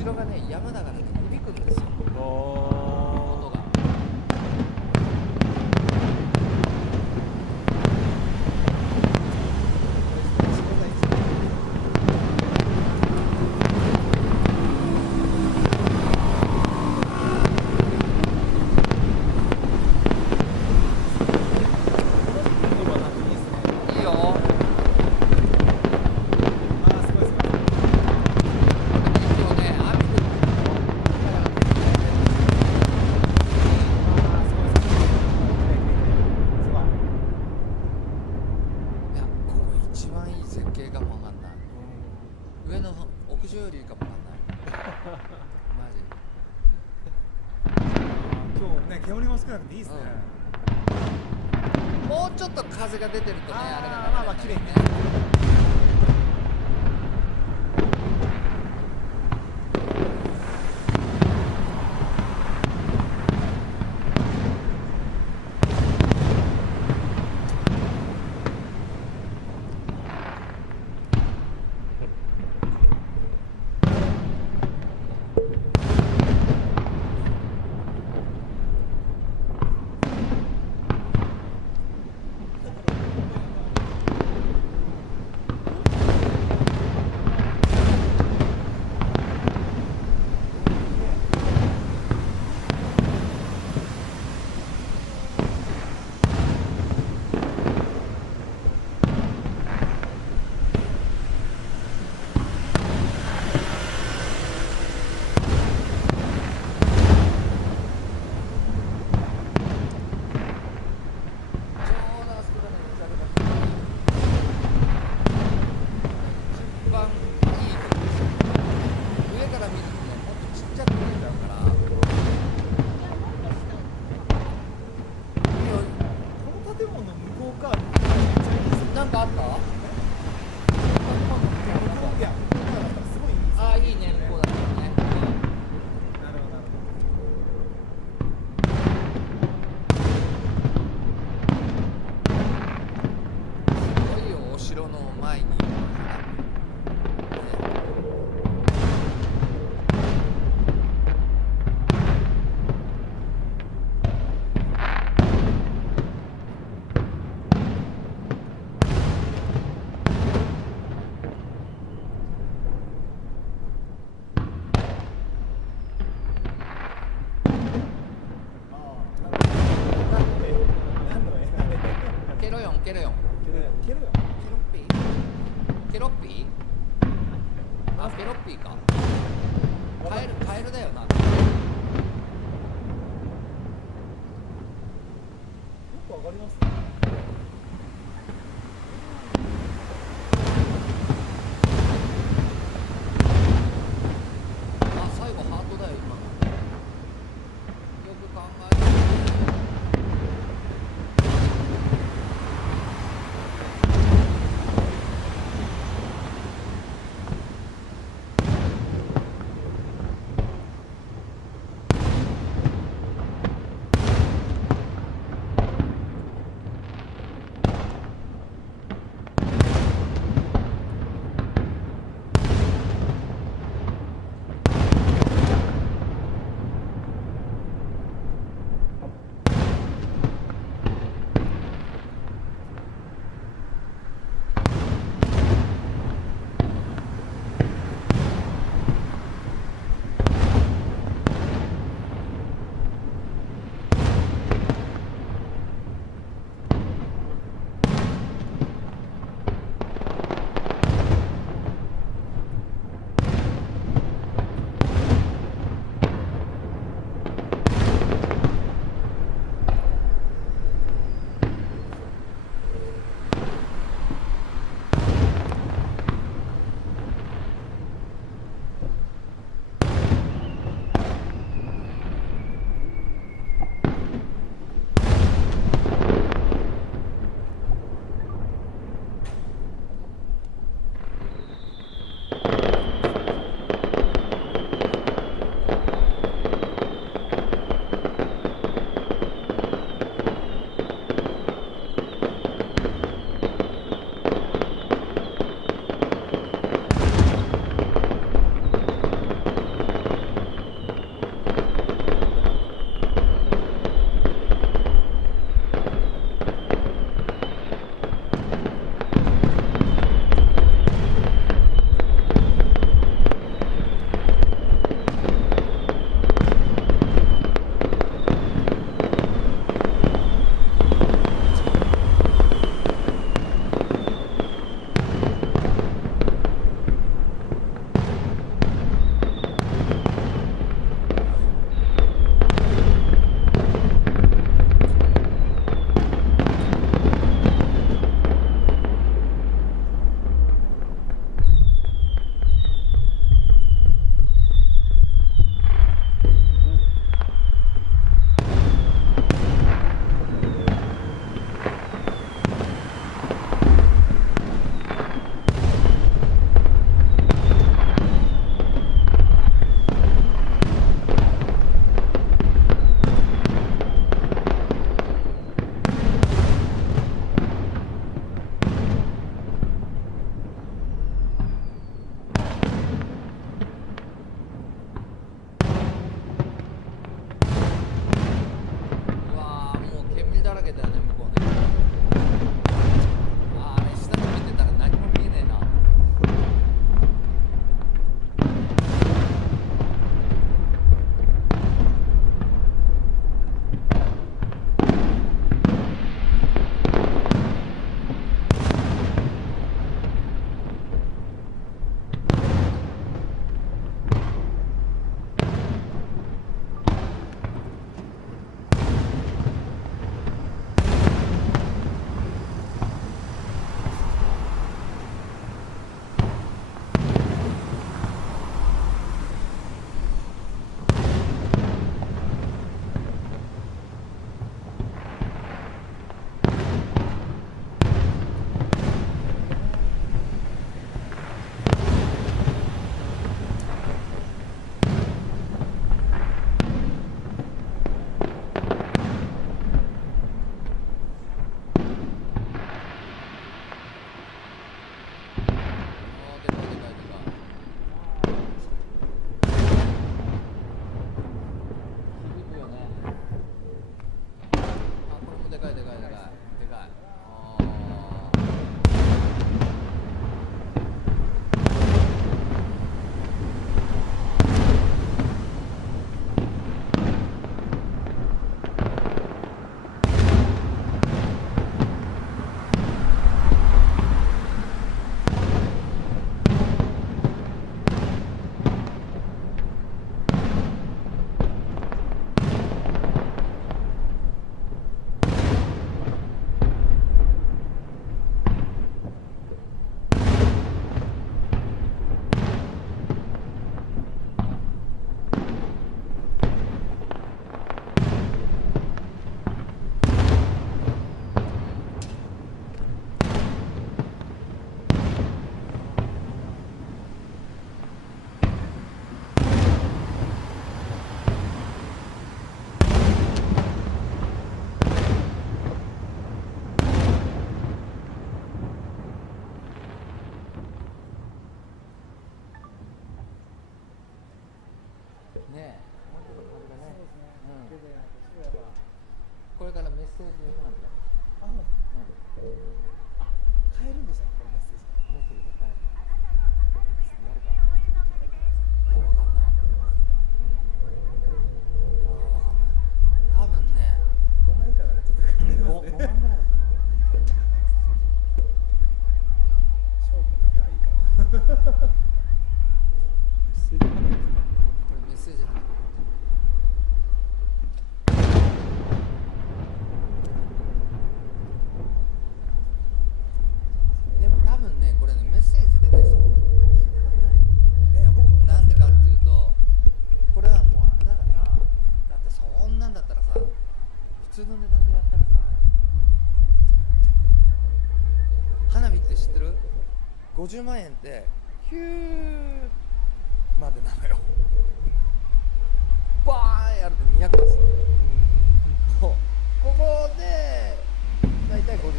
後ろがね山だからね響くんですよお音が。いいよ。上の屋上よりいいかもわかんないマジ。今日ね煙も少なくていいですね、もうちょっと風が出てるとねあれがまあまあ綺麗にね。なんかあった？ああいいね向こうだったね。なるほどなるすごいよお城の前に。ケロヨンケロヨンケロよ。ケロッピーあケロッピーか。カエルだよな。よくわかりますね。あ最後ハートだよ今の。よく考えてねえ、もうちょっと風がね。そうですね。うん出てないとすぐやばい。これからメッセージなんだよ。あ、そうですうん。あ、変えるんでしたっけこれメッセージ。メッセージで変えるの。やるか。いきなりじゃないですか。いや、わかんない。いや、わかんない。多分ね、 5万以下ならちょっと変えますね。 5万ぐらいだと思う。勝負の時はいいかも。メッセージ花ですか。これメッセージ花。でも多分ね、これね、メッセージでね、そんなね、僕もなんでかっていうと、これはもうあれだから、だってそんなんだったらさ、普通の値段でやったらさ、花火って知ってる ?50 万円ってヒューまでなのよ。バーンやると200万する。そうここでだいたい50万だ。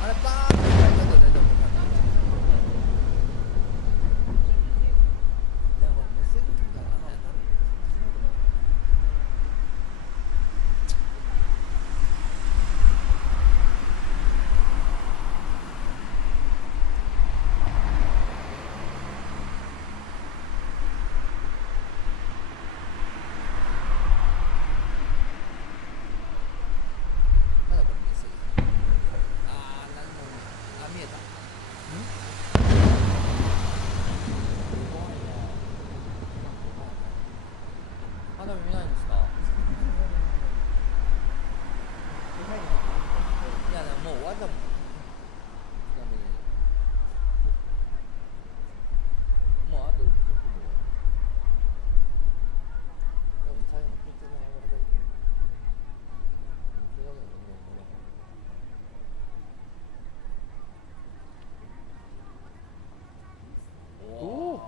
あれバーンってやると大体500万。でもこれメッセージだからね。まだこれメッセージ。あー、なんもね、あ、見えた。すごいね。花火見ないんですか？いや、でももう終わりだもん。ちなみにもうあと10分で終わる。でも最後の普通の流れでいい。それだけでもう終わり。おお。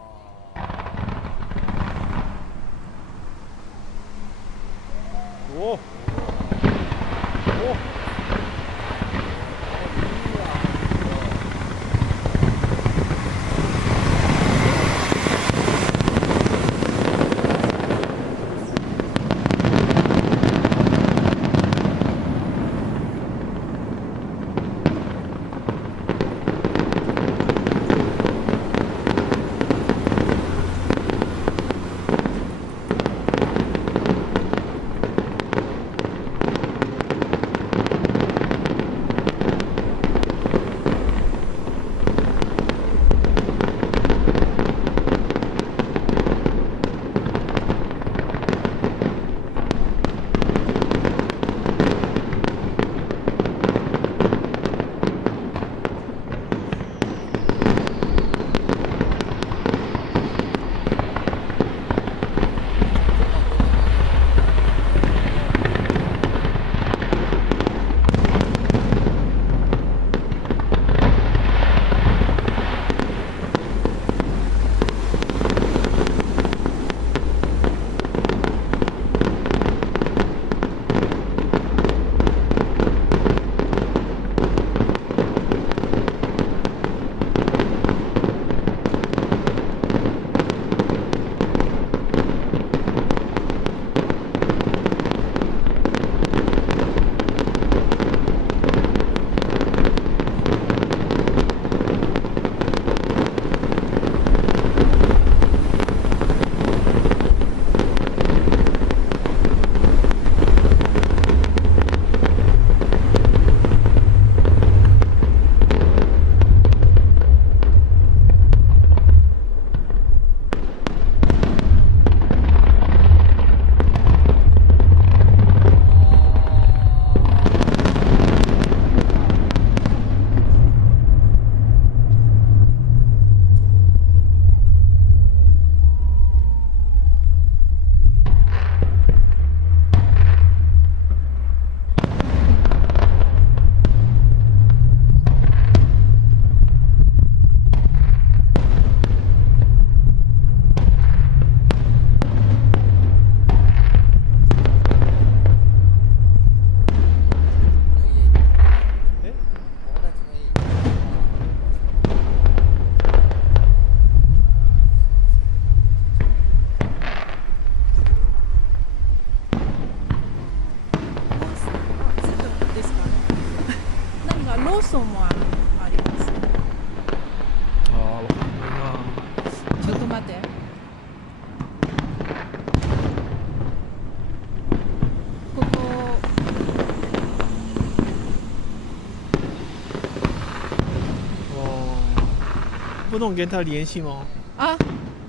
不能跟他联系吗？啊，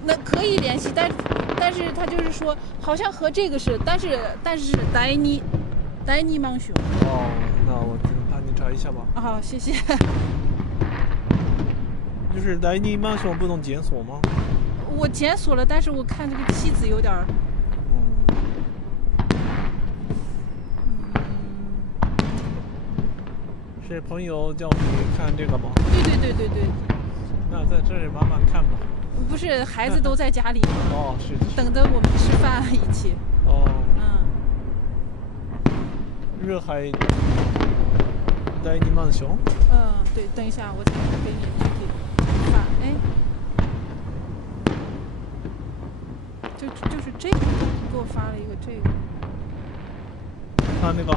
那可以联系，但是他就是说，好像和这个是，但是是代尼芒熊。哦，那我帮你查一下吧。啊，谢谢。就是代尼曼熊不能检索吗？我检索了，但是我看这个梯子有点儿。是朋友叫你看这个吗？对。那在这里慢慢看吧。不是，孩子都在家里。哦，是。等着我们吃饭一起。哦。嗯。热海代尼曼熊。对，等一下，我才能给你发。哎，就是这个，你给我发了一个这个。他那个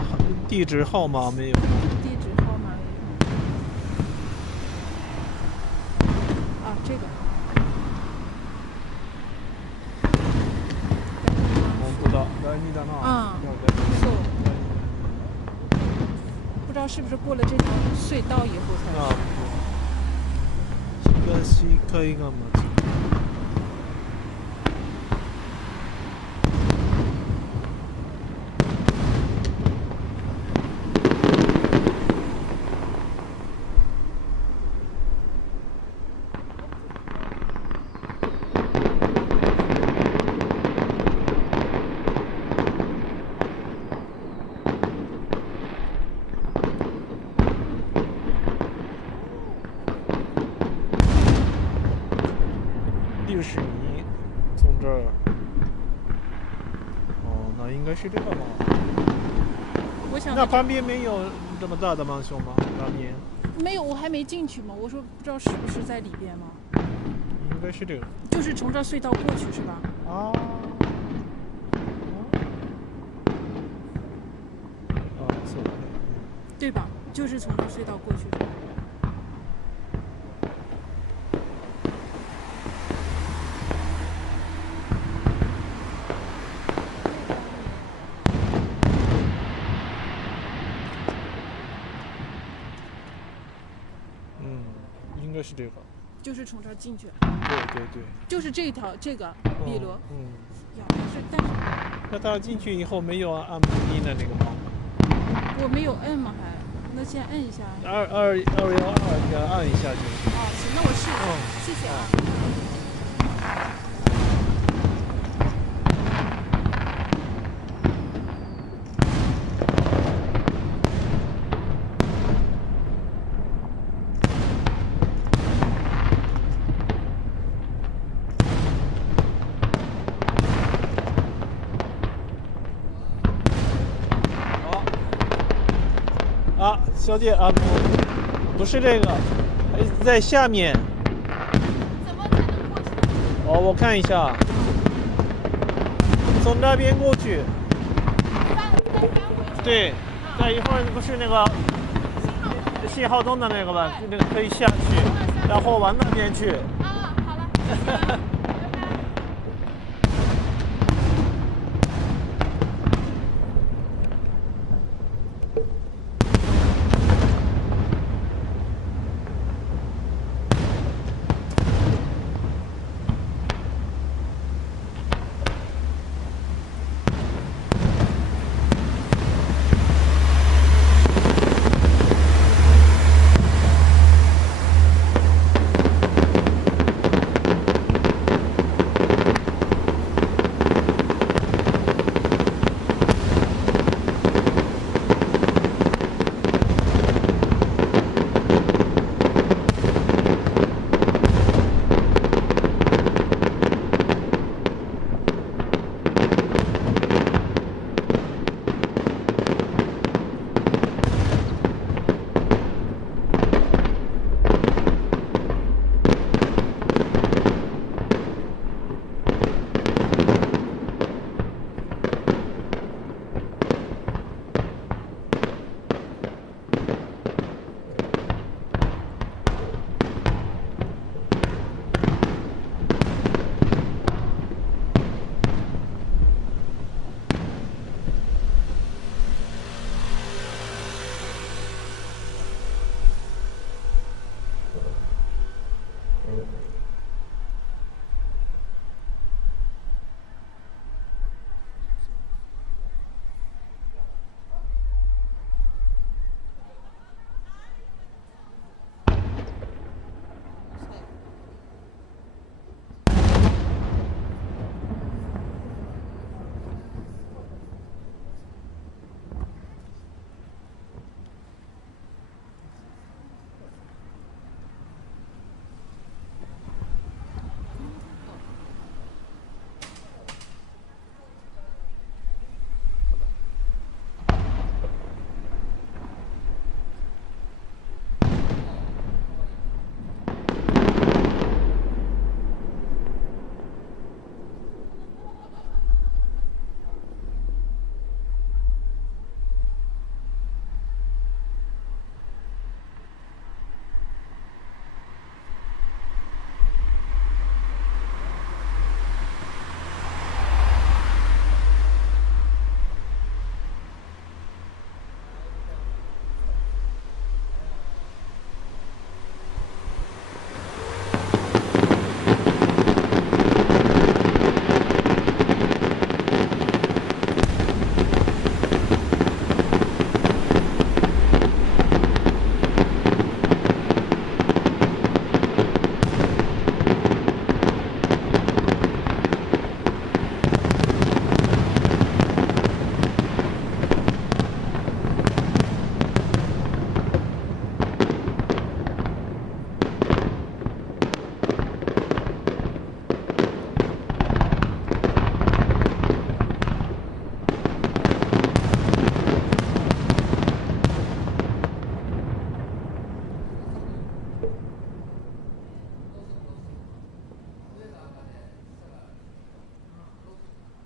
地址号码没有？地址号码也有。啊，这个。本当だ。代尼だな。そう。不知道是不是过了这条隧道以后才。あ、東海岸町。60米，从这儿。哦，那应该是这个吧？我想。那旁边没有这么大的马熊吗？旁边。没有，我还没进去嘛。我说不知道是不是在里边吗？应该是这个。就是从这隧道过去是吧？啊。そうだね。对吧？就是从这隧道过去。应该是这个。就是从这儿进去。对。就是这个壁炉。但是。那他进去以后没有按你的那个吗？我没有摁吗？还？那先摁一下。212给按一下就。行，那我试试。谢谢啊。小姐不是这个，在下面。怎么才能过去？我看一下，从那边过去。对，再一会儿不是那个信号灯的那个吧？那个可以下去，然后往那边去。好了。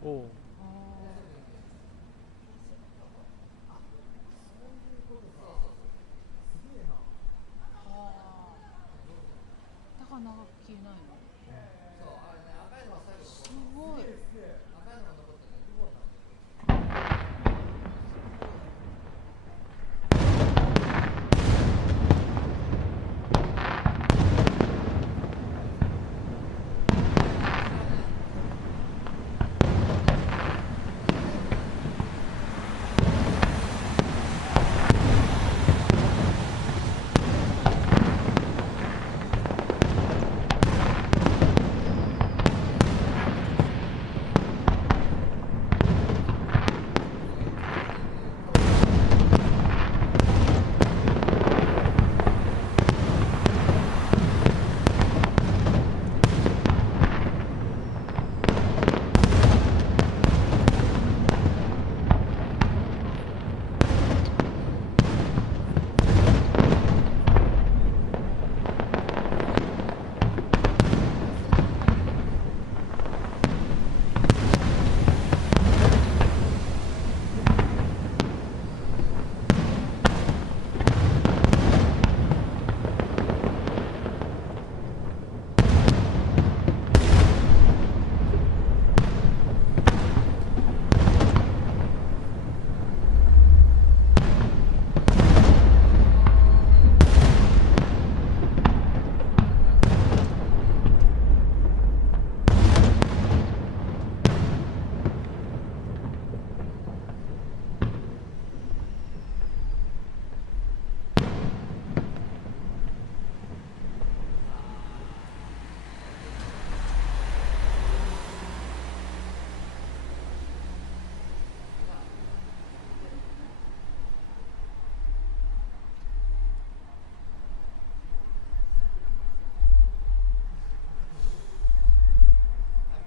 おお。だから長く消えないの。そうあれね赤いのが最後すごい。赤いのが残ってねリボンなんですよ。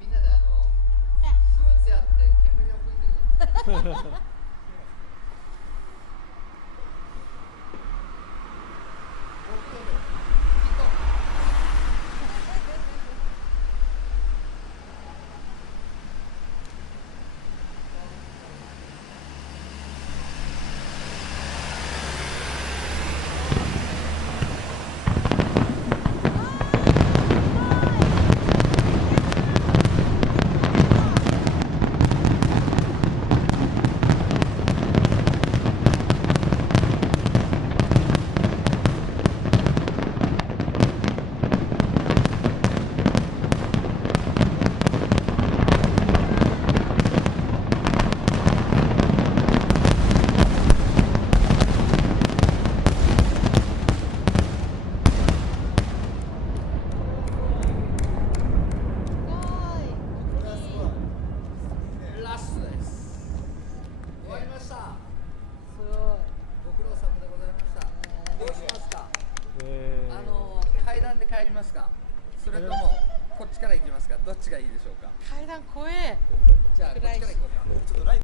みんなでスーツやって煙を吹いてる。ラストです。終わりました。すごい。ご苦労様でございました。どうしますか。階段で帰りますか。それともこっちから行きますか。どっちがいいでしょうか。階段怖え。じゃあこっちから行こうか。ちょっとライブ